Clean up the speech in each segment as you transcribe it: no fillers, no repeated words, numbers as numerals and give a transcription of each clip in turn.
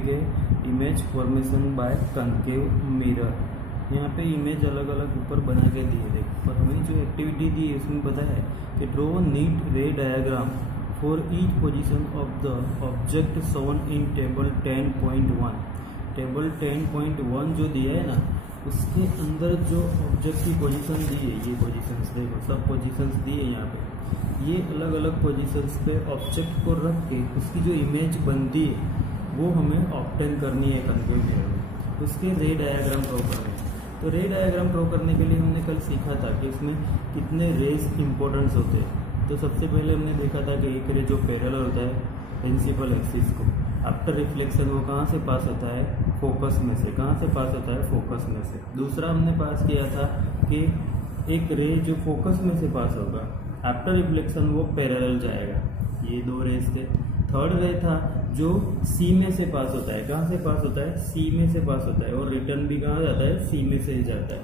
Topic है image formation by concave mirror. यहाँ पे इमेज अलग अलग ऊपर बना के दिए देखो, और हमें जो एक्टिविटी दी है उसमें बताया है कि ड्रॉ नीट रे diagram for each position of the object shown in table 10.1। Table 10.1 जो दिया है ना, उसके अंदर जो ऑब्जेक्ट की पोजीशन दी है, ये पोजीशंस देखो, सब पोजीशंस दी है यहाँ पे। ये अलग अलग पोजीशंस पे ऑब्जेक्ट को रख के उसकी जो इमेज बनती है वो हमें ऑब्टेन करनी है कनकेव मिरर में। उसके रे डायग्राम ड्रॉ करने, तो रे डायग्राम ड्रॉ करने के लिए हमने कल सीखा था कि इसमें कितने रेज इंपॉर्टेंस होते हैं। तो सबसे पहले हमने देखा था कि एक रे जो पैरेलल होता है प्रिंसिपल एक्सिस को, आफ्टर रिफ्लेक्शन वो कहाँ से पास होता है, फोकस में से। कहाँ से पास होता है, फोकस में से। दूसरा हमने पास किया था कि एक रे जो फोकस में से पास होगा, आफ्टर रिफ्लेक्शन वो पैरेलल जाएगा। ये दो रेस थे। थर्ड रे था जो सी में से पास होता है। कहाँ से पास होता है, सी में से पास होता है, और रिटर्न भी कहाँ जाता है, सी में से ही जाता है।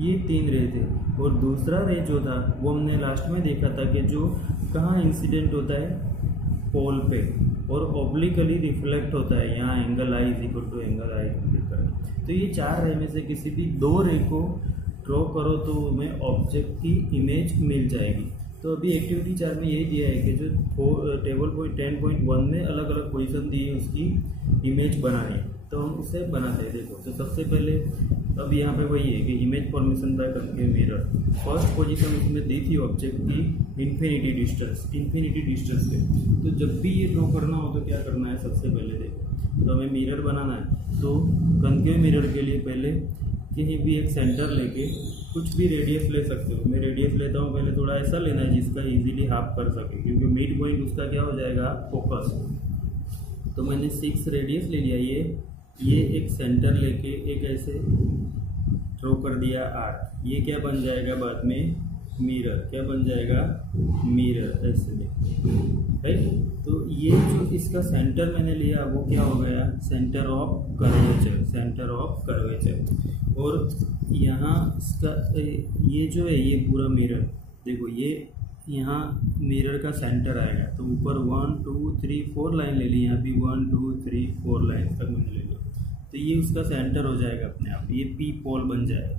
ये तीन रे थे। और दूसरा रे जो था वो हमने लास्ट में देखा था कि जो कहाँ इंसिडेंट होता है, पोल पे, और ऑब्लिकली रिफ्लेक्ट होता है यहाँ angle I is equal to angle I complete. तो ये चार रे में से किसी भी दो रे को ड्रॉ करो तो हमें ऑब्जेक्ट की इमेज मिल जाएगी। तो अभी एक्टिविटी 4 में यही दिया है कि जो टेबल 10.1 में अलग अलग पोजीशन दी है उसकी इमेज बनानी है, तो हम उसे बनाते हैं। देखो, तो सबसे पहले अब यहाँ पे वही है कि image formation by concave mirror. First position उसमें दी थी ऑब्जेक्ट की इन्फिनिटी डिस्टेंस पे। तो जब भी ये ड्रॉ करना हो तो क्या करना है, सबसे पहले देखो, तो हमें मिरर बनाना है। तो कनकेव मिरर के लिए पहले कहीं भी एक सेंटर लेके कुछ भी रेडियस ले सकते हो। मैं रेडियस लेता हूँ, पहले थोड़ा ऐसा लेना है जिसका इजीली हाफ कर सके, क्योंकि मिड पॉइंट उसका क्या हो जाएगा, फोकस। तो मैंने 6 रेडियस ले लिया। ये एक सेंटर लेके एक ऐसे ड्रॉ कर दिया 8। ये क्या बन जाएगा बाद में, मिरर। क्या बन जाएगा, मिरर, ऐसे राइट। तो ये जो इसका सेंटर मैंने लिया वो क्या हो गया, सेंटर ऑफ कर्वेचर। और यहाँ इसका ये जो है ये पूरा मिरर देखो, ये यहाँ मिरर का सेंटर आएगा। तो ऊपर 1 2 3 4 लाइन ले ली, यहाँ भी 1 2 3 4 लाइन तक मैंने ले लिया। तो ये उसका सेंटर हो जाएगा अपने आप, ये पी पोल बन जाएगा।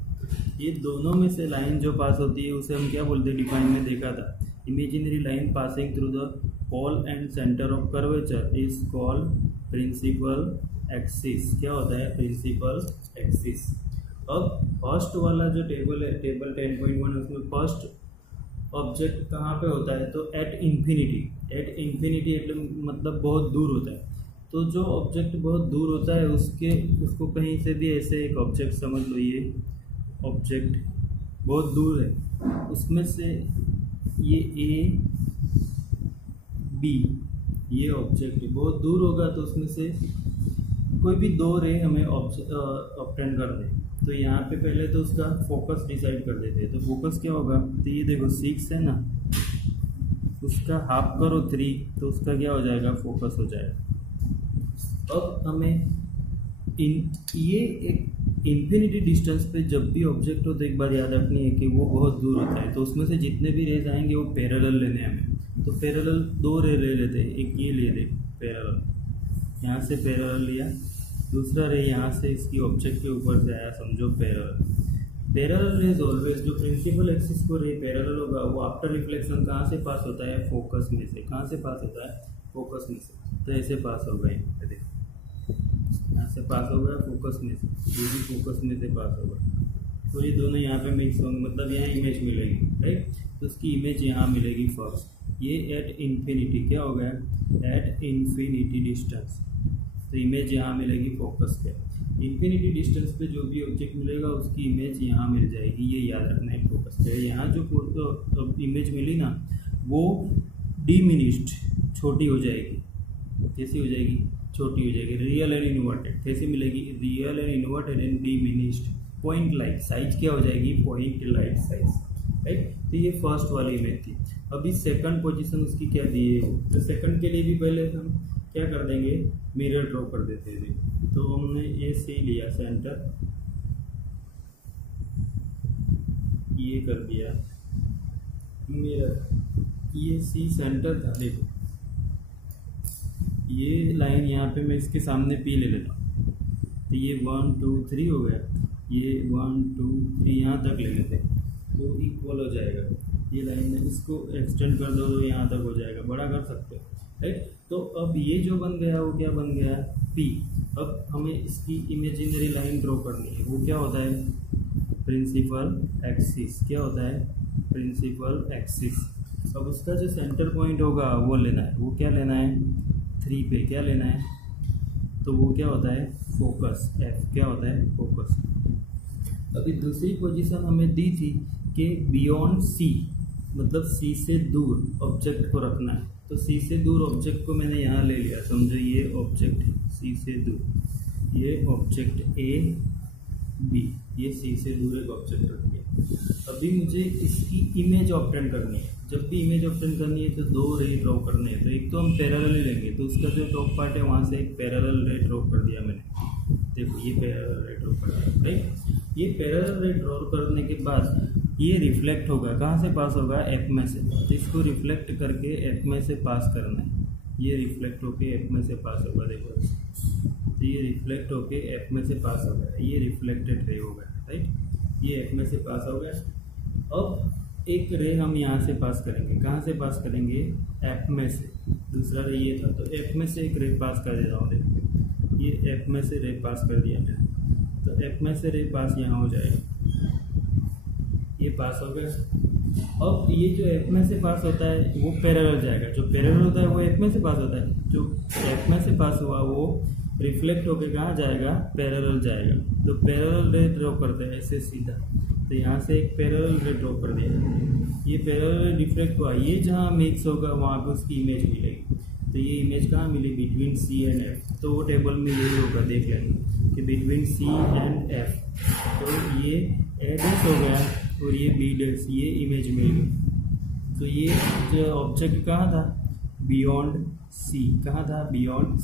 ये दोनों में से लाइन जो पास होती है उसे हम क्या बोलते हैं, डिफाइन में देखा था, imaginary line passing through the pole and centre of curvature is called principal axis. क्या होता है, प्रिंसिपल एक्सिस। अब फर्स्ट वाला जो टेबल है, टेबल 10.1, उसमें फर्स्ट ऑब्जेक्ट कहाँ पे होता है, तो एट इन्फिनिटी मतलब बहुत दूर होता है। तो जो ऑब्जेक्ट बहुत दूर होता है उसको कहीं से भी ऐसे एक ऑब्जेक्ट समझ लो, ये ऑब्जेक्ट बहुत दूर है, उसमें से ये ए बी, ये ऑब्जेक्ट बहुत दूर होगा, तो उसमें से कोई भी दो रे हमें ऑब्टेन कर दे। तो यहाँ पे पहले तो उसका फोकस डिसाइड कर देते हैं। तो फोकस क्या होगा, तो ये देखो 6 है ना, उसका हाफ करो 3, तो उसका क्या हो जाएगा, फोकस हो जाएगा। अब हमें ये एक इन्फिनिटी डिस्टेंस पे जब भी ऑब्जेक्ट हो तो एक बार याद रखनी है कि वो बहुत दूर होता है। तो उसमें से जितने भी रेज आएंगे वो पैरेलल लेने हमें। तो पैरेलल 2 रे ले लेते हैं, एक ये ले ले पैरेलल, यहाँ से पैरेलल लिया, दूसरा रे यहाँ से इसकी ऑब्जेक्ट के ऊपर से आया, समझो पैरेलल रेज ऑलवेज, जो प्रिंसिपल एक्सिस को रे पैरेलल होगा वो आफ्टर रिफ्लेक्शन कहाँ से पास होता है, फोकस में से। कहाँ से पास होता है, फोकस में से। तो ऐसे पास होगा, यहाँ से पास होगा फोकस में से, ये भी फोकस में से पास होगा। तो ये दोनों यहाँ पे मिक्स होंगे, मतलब यहाँ इमेज मिलेगी, राइट। तो उसकी इमेज यहाँ मिलेगी फर्स्ट। ये एट इन्फिनिटी क्या हो गया, एट इन्फिनिटी डिस्टेंस, तो इमेज यहाँ मिलेगी फोकस पे। इन्फिनिटी डिस्टेंस पे जो भी ऑब्जेक्ट मिलेगा उसकी इमेज यहाँ मिल जाएगी, ये याद रखना है फोकस पे। यहाँ जो इमेज मिली ना वो डिमिनिश्ड, छोटी हो जाएगी। कैसी हो जाएगी, छोटी हो जाएगी। रियल एंड इन्वर्टेड कैसे मिलेगी, real and inverted and diminished. Point like size क्या हो जाएगी, पॉइंट लाइक साइज, राइट। तो ये फर्स्ट वाली इमेज थी। अभी सेकंड पोजीशन उसकी क्या दी है, तो सेकंड के लिए भी पहले हम क्या कर देंगे, मिरर ड्रॉ कर देते थे। तो हमने ये सी लिया सेंटर, ये कर दिया मिरर, ये सी सेंटर था। देखो ये लाइन यहाँ पे मैं इसके सामने P ले लेता हूँ, तो ये 1 2 3 हो गया, ये 1 2 3 यहाँ तक ले लेते हैं तो इक्वल हो जाएगा। ये लाइन है, इसको एक्सटेंड कर दो तो यहाँ तक हो जाएगा, बड़ा कर सकते हो, राइट। तो अब ये जो बन गया वो क्या बन गया, P। अब हमें इसकी इमेजिनरी लाइन ड्रॉ करनी है, वो क्या होता है, प्रिंसिपल एक्सिस। क्या होता है, प्रिंसिपल एक्सिस। अब उसका जो सेंटर पॉइंट होगा वो लेना है, वो क्या लेना है, 3 पे क्या लेना है, तो वो क्या होता है, फोकस, F क्या होता है, फोकस। अभी दूसरी पोजीशन हमें दी थी कि बियॉन्ड C, मतलब C से दूर ऑब्जेक्ट को रखना है, तो C से दूर ऑब्जेक्ट को मैंने यहाँ ले लिया, समझो ये ऑब्जेक्ट C से दूर, ये ऑब्जेक्ट A B, ये C से दूर एक ऑब्जेक्ट रख दिया। अभी मुझे इसकी इमेज ऑब्टेन करनी है। जब भी इमेज ऑब्टेन करनी है तो 2 रे ड्रॉ करने हैं, तो एक तो हम पैरेलल ही लेंगे, तो उसका जो टॉप पार्ट है वहाँ से एक पैरेलल रे ड्रॉ कर दिया मैंने, देखो ये पैरेलल रे ड्रॉ कर दिया, राइट। ये पैरेलल रे ड्रॉ करने के बाद ये रिफ्लेक्ट होगा, कहाँ से पास होगा, F में से, तो इसको रिफ्लेक्ट करके F में से पास करना है, ये रिफ्लेक्ट होके F में से पास होगा, देखो तो ये रिफ्लेक्ट होके F में से पास हो गया, ये रिफ्लेक्टेड रे हो गया, राइट। ये F में से पास हो गया। अब एक रे हम यहाँ से पास करेंगे, कहाँ से पास करेंगे, F में से। दूसरा रे ये था, तो F में से एक रे पास कर देता हूँ, देखो ये F में से रे पास कर दिया मैंने, तो F में से रे पास यहाँ हो जाएगा, ये पास हो गया। अब ये जो F में से पास होता है वो पैरेलल जाएगा, जो पैरेलल होता है वो F में से पास होता है, जो F में से पास हुआ वो रिफ्लेक्ट होके कहाँ जाएगा, पैरेलल जाएगा। तो पैरेलल रे ड्रॉ करते हैं ऐसे सीधा, तो यहाँ से एक पैरेलल रे ड्रॉ कर दिया, ये पैरेलल रे रिफ्लेक्ट हुआ, ये जहाँ मिक्स होगा वहाँ पे उसकी इमेज मिलेगी। तो ये इमेज कहाँ मिली, बिटवीन C एंड F, तो वो टेबल में यही होगा, देख लेंगे कि बिटवीन C एंड F, तो ये A डैश हो गया और ये B डैश, ये इमेज मिल गई। तो ये जो ऑब्जेक्ट कहाँ था, बियॉन्ड C, कहाँ था, बियॉन्ड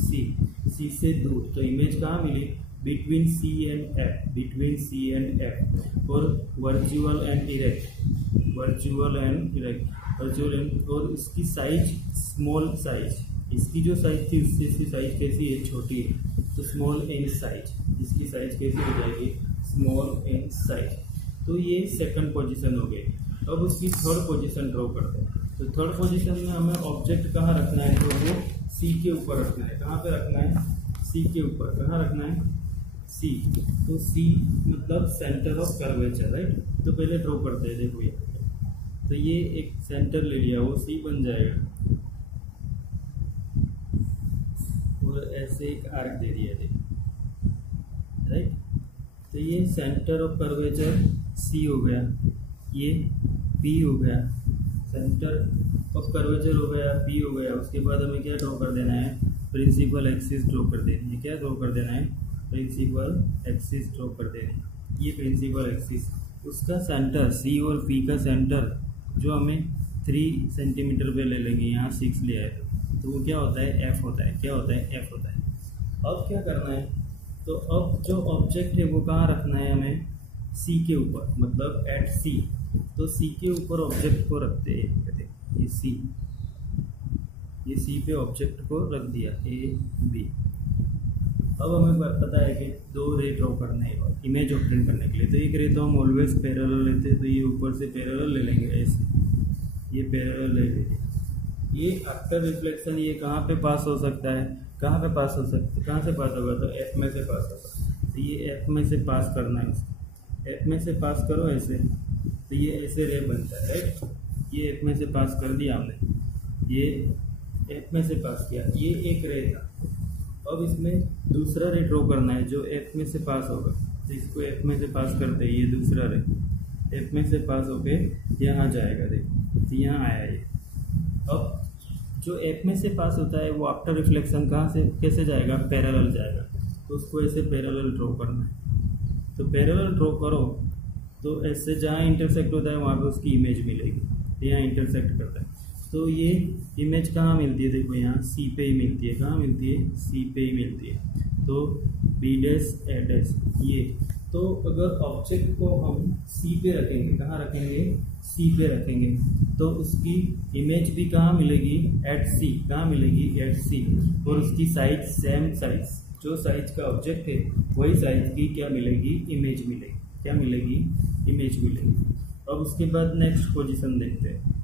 C से दूर, तो इमेज कहाँ मिली, between C and F, between C and F, और virtual and erect, virtual and erect, virtual and, और इसकी साइज स्मॉल साइज, इसकी जो साइज थी उससे इसकी साइज कैसी है, छोटी है, तो स्मॉल एन साइज, इसकी साइज कैसी हो जाएगी, स्मॉल एन साइज। तो ये सेकंड पोजीशन हो गई। अब उसकी थर्ड पोजीशन ड्रॉ करते हैं। तो थर्ड पोजीशन में हमें ऑब्जेक्ट कहाँ रखना है, तो वो C के ऊपर रखना है। कहाँ पे रखना है, C के ऊपर। कहाँ रखना है, C। तो C मतलब सेंटर ऑफ कर्वेचर, राइट। तो पहले ड्रॉ करते हैं, देखो ये, तो ये एक सेंटर ले लिया, वो C बन जाएगा, और ऐसे एक आर्क दे दिया, देखो, राइट। तो ये सेंटर ऑफ कर्वेचर C हो गया, ये P हो गया, सेंटर ऑफ कर्वेचर हो गया, P हो गया। उसके बाद हमें क्या ड्रॉ कर देना है, प्रिंसिपल एक्सिस ड्रॉ कर देनी है। क्या ड्रॉ कर देना है, प्रिंसिपल एक्सिस ड्रॉ कर देनी है। ये प्रिंसिपल एक्सिस, उसका सेंटर C और P का सेंटर जो हमें 3 सेंटीमीटर पे ले लेंगे, यहाँ 6 ले आए तो वो क्या होता है, F होता है। क्या होता है, F होता है। अब क्या करना है, तो अब जो ऑब्जेक्ट है वो कहाँ रखना है हमें, C के ऊपर, मतलब एट C। तो C के ऊपर ऑब्जेक्ट को रखते हैं, ये C, ये C पे ऑब्जेक्ट को रख दिया, A B। अब हमें पता है कि 2 रे ड्रॉ करने हैं इमेज ऑब्टेन करने के लिए। तो एक रे तो हम ऑलवेज पैरेलल लेते हैं, तो ये ऊपर से पैरेलल ले लेंगे ऐसे, ये पैरेलल ले लेंगे। ये आफ्टर रिफ्लेक्शन ये कहाँ पे पास हो सकता है, कहाँ पे पास हो सकता है, कहाँ से पास होगा, तो F में से पास होगा। तो ये F में से पास करना है, F में से पास करो ऐसे, तो ये ऐसे रे बनता है, राइट। ये F में से पास कर दिया हमने, ये F में से पास किया, ये एक रे था। अब इसमें दूसरा रे ड्रॉ करना है जो F में से पास होगा, तो इसको F में से पास करते हैं, ये दूसरा रे F में से पास होके यहाँ जाएगा, देखो तो यहाँ आया ये। अब जो F में से पास होता है वो आफ्टर रिफ्लेक्शन कहाँ से कैसे जाएगा, पैरेलल जाएगा। तो उसको ऐसे पैरेलल ड्रॉ करना है। तो पैरेलल ड्रॉ करो तो ऐसे जहाँ इंटरसेक्ट होता है वहाँ पे उसकी इमेज मिलेगी, यहाँ इंटरसेक्ट करता है। तो ये इमेज कहाँ मिलती है, देखो यहाँ C पे ही मिलती है। कहाँ मिलती है, C पे ही मिलती है। तो B डैश A डैश ये, तो अगर ऑब्जेक्ट को हम C पे रखेंगे, कहाँ रखेंगे, सी पे रखेंगे तो उसकी इमेज भी कहाँ मिलेगी, एट सी। कहाँ मिलेगी, एट सी। और उसकी साइज सेम साइज, जो साइज का ऑब्जेक्ट है वही साइज की क्या मिलेगी, इमेज मिलेगी। क्या मिलेगी, इमेज मिलेगी। अब उसके बाद नेक्स्ट पोजीशन देखते हैं।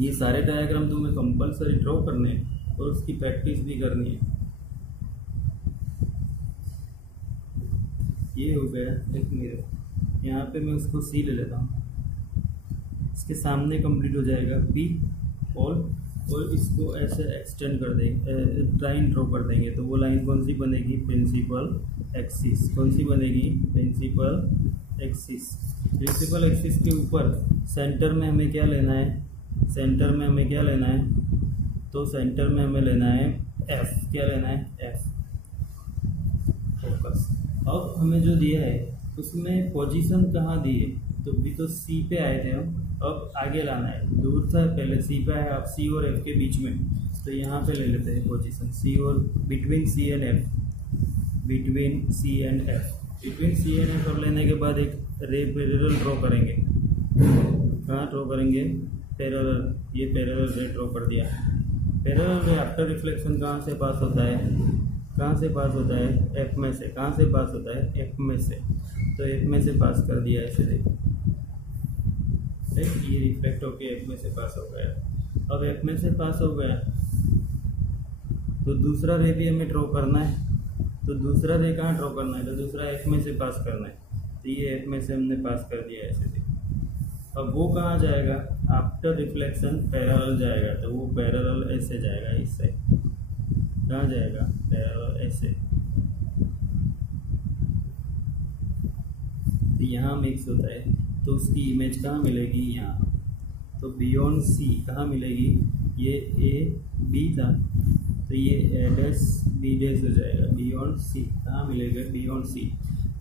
ये सारे डायग्राम तुम्हें कंपलसरी ड्रॉ करने हैं और उसकी प्रैक्टिस भी करनी है। ये हो गया एक मिरर। यहाँ पे मैं उसको सी ले लेता हूँ, इसके सामने कंप्लीट हो जाएगा बी और इसको ऐसे एक्सटेंड कर देंगे, लाइन ड्रॉ कर देंगे। तो वो लाइन कौन सी बनेगी, प्रिंसिपल एक्सिस। कौन सी बनेगी, प्रिंसिपल एक्सिस। प्रिंसिपल एक्सिस के ऊपर सेंटर में हमें क्या लेना है, सेंटर में हमें क्या लेना है, तो सेंटर में हमें लेना है एफ। क्या लेना है, एफ, फोकस। अब हमें जो दिया है उसमें पोजीशन कहाँ दी है, तो भी तो सी पे आए थे हम, अब आगे लाना है। दूर था पहले, सी पे आए, अब सी और एफ के बीच में, तो यहाँ पे ले लेते हैं पोजीशन सी और between C and F. Between C and F, between C and F. और लेने के बाद एक रे पैरेलल ड्रॉ करेंगे। कहाँ ड्रॉ करेंगे, पैरेलल। ये पैरेलल रे ड्रॉ कर दिया। पैरेलल रे आफ्टर रिफ्लेक्शन कहाँ से पास होता है, कहाँ से पास होता है, एफ में से। कहाँ से पास होता है, एफ में से। तो एफ में से पास कर दिया ऐसे, देखो ये रिफ्लेक्ट होके एफ में से पास हो गया। अब एफ में से पास हो गया तो दूसरा रे भी हमें ड्रॉ करना है। तो दूसरा रे कहाँ ड्रॉ करना है, तो दूसरा एफ में से पास करना है। तो ये एफ में से हमने पास कर दिया ऐसे, देखो। अब वो कहाँ जाएगा, आफ्टर रिफ्लेक्शन पैरेलल जाएगा। तो वो पैरेलल ऐसे जाएगा, इस साइड। कहाँ जाएगा, पैरेलल ऐसे। यहाँ मिक्स होता है तो उसकी इमेज कहाँ मिलेगी, यहाँ। तो बियॉन्ड सी कहाँ मिलेगी, ये ए बी था तो ये ए डैश बी डैश हो जाएगा। बियॉन्ड सी कहाँ मिलेगा, बियॉन्ड सी।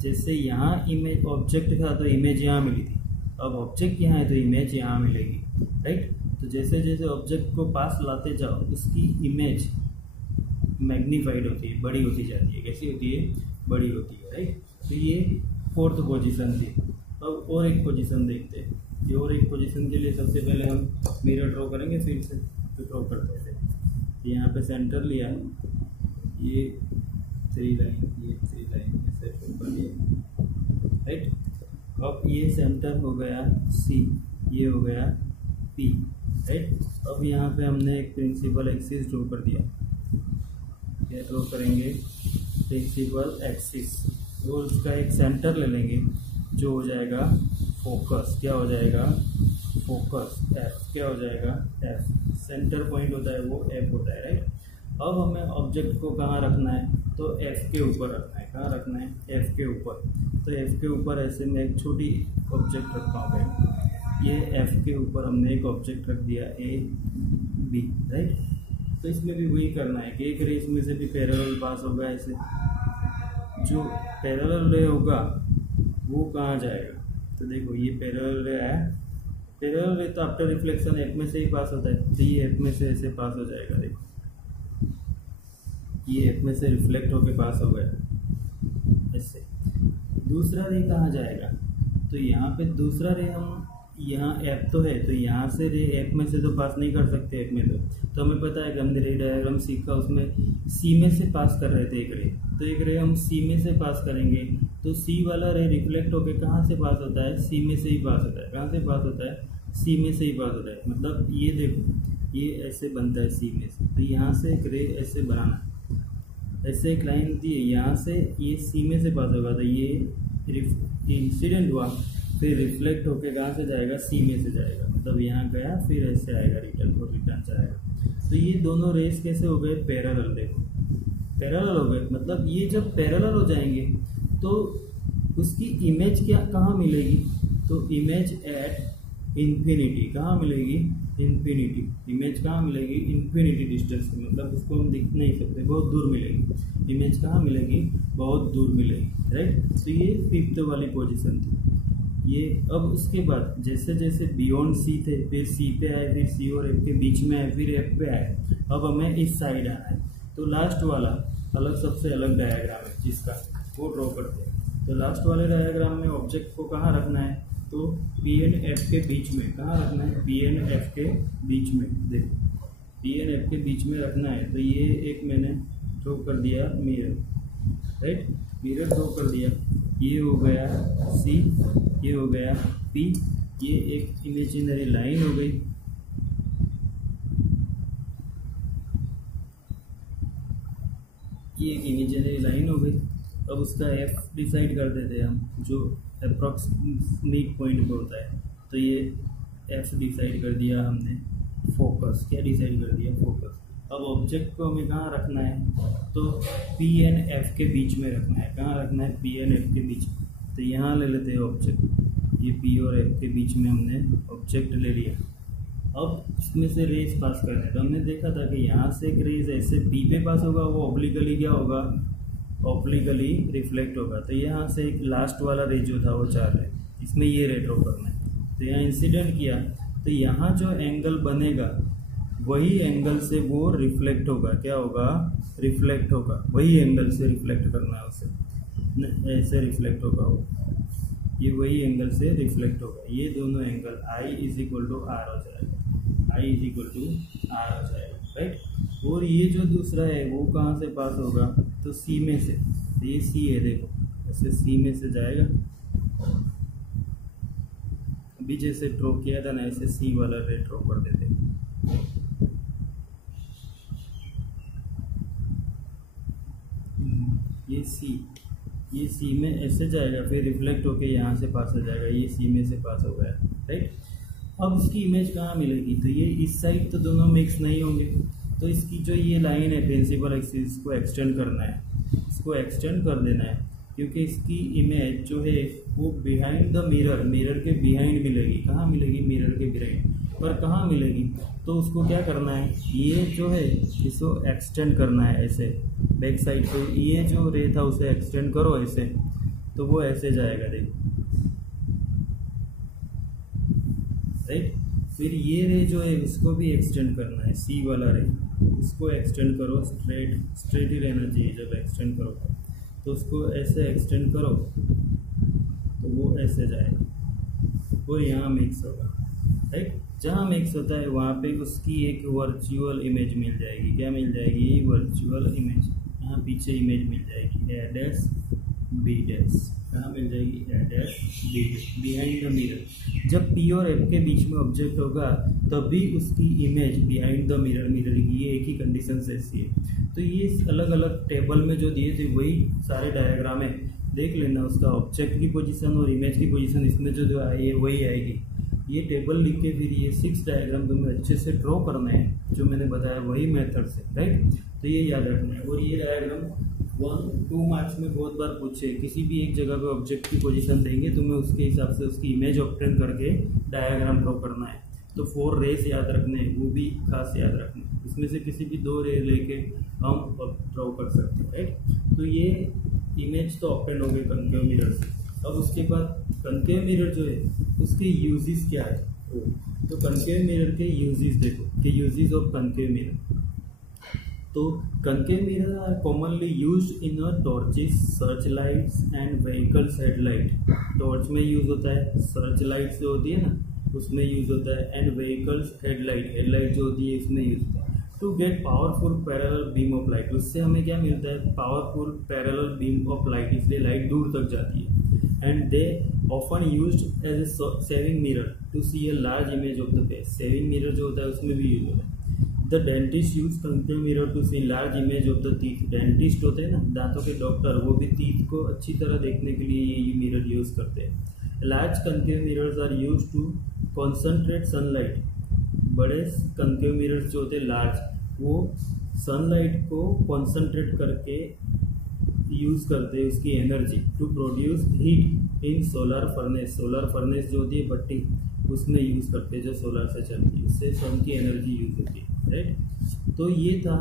जैसे यहाँ इमेज ऑब्जेक्ट था तो इमेज यहाँ मिली थी, अब ऑब्जेक्ट यहाँ है तो इमेज यहाँ मिलेगी, राइट। तो जैसे जैसे ऑब्जेक्ट को पास लाते जाओ उसकी इमेज मैग्नीफाइड होती है, बड़ी होती जाती है। कैसी होती है, बड़ी होती है, राइट। तो ये फोर्थ पोजीशन थी। अब और एक पोजीशन देखते हैं। ये और एक पोजीशन के लिए सबसे पहले हम मिरर ड्रॉ करेंगे, फिर से ड्रॉ करते थे। यहाँ पे सेंटर लिया, ये 3 लाइन, ये 3 लाइन ऐसे ऊपर लिया, राइट। अब ये सेंटर हो गया सी, ये हो गया पी, राइट। अब यहाँ पे हमने एक प्रिंसिपल एक्सिस ड्रॉ कर दिया। क्या ड्रॉ करेंगे, प्रिंसिपल एक्सिस। और उसका एक सेंटर ले लेंगे जो हो जाएगा फोकस। क्या हो जाएगा, फोकस, एफ। क्या हो जाएगा, एफ। सेंटर पॉइंट होता है वो एफ होता है, राइट। अब हमें ऑब्जेक्ट को कहाँ रखना है, तो एफ के ऊपर रखना है। कहाँ रखना है, एफ के ऊपर। तो एफ के ऊपर ऐसे में एक छोटी ऑब्जेक्ट रखता हूँ। ये एफ के ऊपर हमने एक ऑब्जेक्ट रख दिया, ए बी, राइट। तो इसमें भी वही करना है कि एक रे इसमें से भी पैरेलल पास होगा ऐसे। जो पैरेलल रे होगा वो कहाँ जाएगा, तो देखो ये पैरेलल रे है। पैरेलल रे तो आफ्टर रिफ्लेक्शन एफ में से ही पास होता है, तो ये एफ में से ऐसे पास हो जाएगा। देखो ये एफ में से रिफ्लेक्ट होके पास हो गया ऐसे। दूसरा रे कहाँ जाएगा, तो यहाँ पे दूसरा रे हम, यहाँ एफ तो है तो यहाँ से रे एफ में से तो पास नहीं कर सकते एफ में तो हमें पता है कि हमने रे डायग्राम सीखा, उसमें सी में से पास कर रहे थे एक रे। तो एक रे हम सी में से पास करेंगे तो सी वाला रे रिफ्लेक्ट होके कहाँ से पास होता है, सी में से ही पास होता है। कहाँ से पास होता है, सी में से ही पास होता है। मतलब ये देखो ये ऐसे बनता है सी में से, तो यहाँ से एक रे ऐसे बनाना, ऐसे एक लाइन होती है, यहाँ से ये सी में से पास होगा तो ये इंसिडेंट हुआ, फिर रिफ्लेक्ट होके कहाँ से जाएगा, सी में से जाएगा। मतलब यहाँ गया फिर ऐसे आएगा रिटर्न, और रिटर्न जाएगा। तो ये दोनों रेस कैसे हो गए, पैरेलल। देखो पैरेलल हो गए, मतलब ये जब पैरेलल हो जाएंगे तो उसकी इमेज क्या कहाँ मिलेगी, तो इमेज एट इन्फिनिटी। कहाँ मिलेगी, इन्फिनिटी। इमेज कहाँ मिलेगी, इन्फिनिटी डिस्टेंस। मतलब उसको हम दिख नहीं सकते, बहुत दूर मिलेगी इमेज। कहाँ मिलेगी, बहुत दूर मिलेगी, राइट। तो ये फिफ्थ वाली पोजीशन थी ये। अब उसके बाद जैसे जैसे बियॉन्ड सी थे, फिर सी पे आए, फिर सी और एफ के बीच में आए, फिर एफ पे आए। अब हमें इस साइड आना है, तो लास्ट वाला अलग, सबसे अलग डायग्राम है जिसका वो ड्रॉ करते हैं। तो लास्ट वाले डायग्राम में ऑब्जेक्ट को कहाँ रखना है, तो पी एंड एफ के बीच में कहाँ रखना है, पी एंड एफ के बीच में, देखो पी एंड एफ के बीच में रखना है। तो ये एक मैंने ड्रॉ कर दिया मिरर, राइट, मिरर ड्रॉ कर दिया, ये हो गया सी, ये हो गया पी, ये एक इमेजिनरी लाइन हो गई, ये एक इमेजिनरी लाइन हो गई। अब उसका एफ डिसाइड कर देते हैं हम, जो अप्रॉक्स मिड पॉइंट पे होता है। तो ये एफ डिसाइड कर दिया हमने, फोकस क्या डिसाइड कर दिया, फोकस। अब ऑब्जेक्ट को हमें कहाँ रखना है, तो पी एंड एफ के बीच में रखना है। कहाँ रखना है, पी एंड एफ के बीच में। तो यहाँ ले लेते हैं ऑब्जेक्ट, ये पी और एफ के बीच में हमने ऑब्जेक्ट ले लिया। अब इसमें से रेज पास करना है। तो हमने देखा था कि यहाँ से एक रेज ऐसे पी पे पास होगा, वो ऑब्लिकली क्या होगा, ऑब्लिकली रिफ्लेक्ट होगा। तो यहाँ से एक लास्ट वाला रे जो था वो 4 है, इसमें ये रे ड्रॉ करना है। तो यहाँ इंसिडेंट किया, तो यहाँ जो एंगल बनेगा वही एंगल से वो रिफ्लेक्ट होगा, क्या होगा, रिफ्लेक्ट होगा, वही एंगल से रिफ्लेक्ट करना है उसे, ऐसे रिफ्लेक्ट होगा वो, ये वही एंगल से रिफ्लेक्ट होगा। ये दोनों angle I is equal to R हो जाएगा, I is equal to R हो जाएगा, राइट। और ये जो दूसरा है वो कहाँ से पास होगा, तो सी में से। तो ये सी है, देखो ऐसे सी में से जाएगा, अभी जैसे ड्रॉ किया था ना ऐसे सी वाला रे ड्रॉ कर देते हैं। ये सी में ऐसे जाएगा, फिर रिफ्लेक्ट होके यहाँ से पास हो जाएगा, ये सी में से पास हो गया, राइट। अब इसकी इमेज कहाँ मिलेगी, तो ये इस साइड तो दोनों मिक्स नहीं होंगे। तो इसकी जो ये लाइन है प्रिंसिपल एक्सिस को एक्सटेंड करना है, इसको एक्सटेंड कर देना है, क्योंकि इसकी इमेज जो है वो बिहाइंड द मिरर, मिरर के बिहाइंड मिलेगी। कहाँ मिलेगी, मिरर के बिहाइंड, पर कहाँ मिलेगी, तो उसको क्या करना है, ये जो है इसको एक्सटेंड करना है ऐसे बैक साइड पे। ये जो रे था उसे एक्सटेंड करो ऐसे, तो वो ऐसे जाएगा, देखो, राइट। फिर ये रे जो है इसको भी एक्सटेंड करना है, सी वाला रे, इसको एक्सटेंड करो, स्ट्रेट ही रहना चाहिए जब एक्सटेंड करो। तो उसको ऐसे एक्सटेंड करो तो वो ऐसे जाएगा और यहाँ मिक्स होगा, राइट। जहाँ मिक्स होता है वहाँ पे उसकी एक वर्चुअल इमेज मिल जाएगी। क्या मिल जाएगी, वर्चुअल इमेज। यहाँ पीछे इमेज मिल जाएगी, ए डैश बी डैश, कहाँ मिल जाएगी, A dash B dash, behind the mirror. जब पी और एफ के बीच में ऑब्जेक्ट होगा तभी उसकी इमेज बिहाइंड द मिरर मिलेगी। ये एक ही कंडीशन से ऐसी है। तो ये अलग अलग टेबल में जो दिए थे वही सारे डायग्राम है, देख लेना। उसका ऑब्जेक्ट की पोजीशन और इमेज की पोजीशन इसमें जो आई है वही आएगी। ये टेबल लिख के फिर ये 6 डायग्राम तुम्हें अच्छे से ड्रॉ करना है, जो मैंने बताया वही मेथड से, राइट। तो ये याद रखना है। और ये डायग्राम 1-2 मार्क्स में बहुत बार पूछे, किसी भी एक जगह पे ऑब्जेक्ट की पोजीशन देंगे तुम्हें उसके हिसाब से उसकी इमेज ऑब्टेन करके डायग्राम ड्रॉ करना है। तो 4 रेस याद रखने हैं, वो भी खास याद रखने, इसमें से किसी भी 2 रे लेके हम ड्रॉ कर सकते हैं, राइट। तो ये इमेज तो ऑब्टेन हो गई कनकेव मिरर से। अब उसके बाद कनकेव मिरर जो है उसके यूजेस क्या है, तो कनकेव मिरर के यूजेस देखो कि यूजेस ऑफ कनकेव मिरर। तो concave mirror are commonly used in a torches, searchlights and vehicles headlight। Torch में यूज होता है, सर्च लाइट जो होती है ना उसमें यूज होता है, एंड व्हीकल्स हेडलाइट, हेडलाइट जो होती है इसमें यूज होता है। To get powerful parallel beam of light, उससे हमें क्या मिलता है, powerful parallel beam of light, इसलिए लाइट दूर तक जाती है। And they often used as a shaving mirror to see a large image of the face. Shaving mirror जो होता है उसमें भी यूज होता है। The dentist use concave mirror to see large image of the teeth. Dentist होते हैं ना, दांतों के डॉक्टर, वो भी टीथ को अच्छी तरह देखने के लिए ये मिरर यूज करते हैं। Large concave mirrors are use to concentrate sunlight. बड़े कनकेव मिरर्स जो होते हैं लार्ज, वो सनलाइट को कॉन्सेंट्रेट करके यूज करते हैं उसकी energy to produce heat in solar furnace. Solar furnace जो होती है भट्टी, उसमें यूज करते हैं जो सोलर से चलती है, उससे सन की एनर्जी यूज होती है, राइट। तो ये था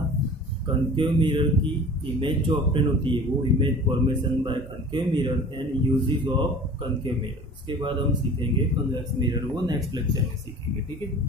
कनकेव मिरर की इमेज जो ऑब्टेन होती है, वो image formation by concave mirror and uses of concave mirror. उसके बाद हम सीखेंगे कन्वेक्स मिरर, वो नेक्स्ट लेक्चर में सीखेंगे, ठीक है।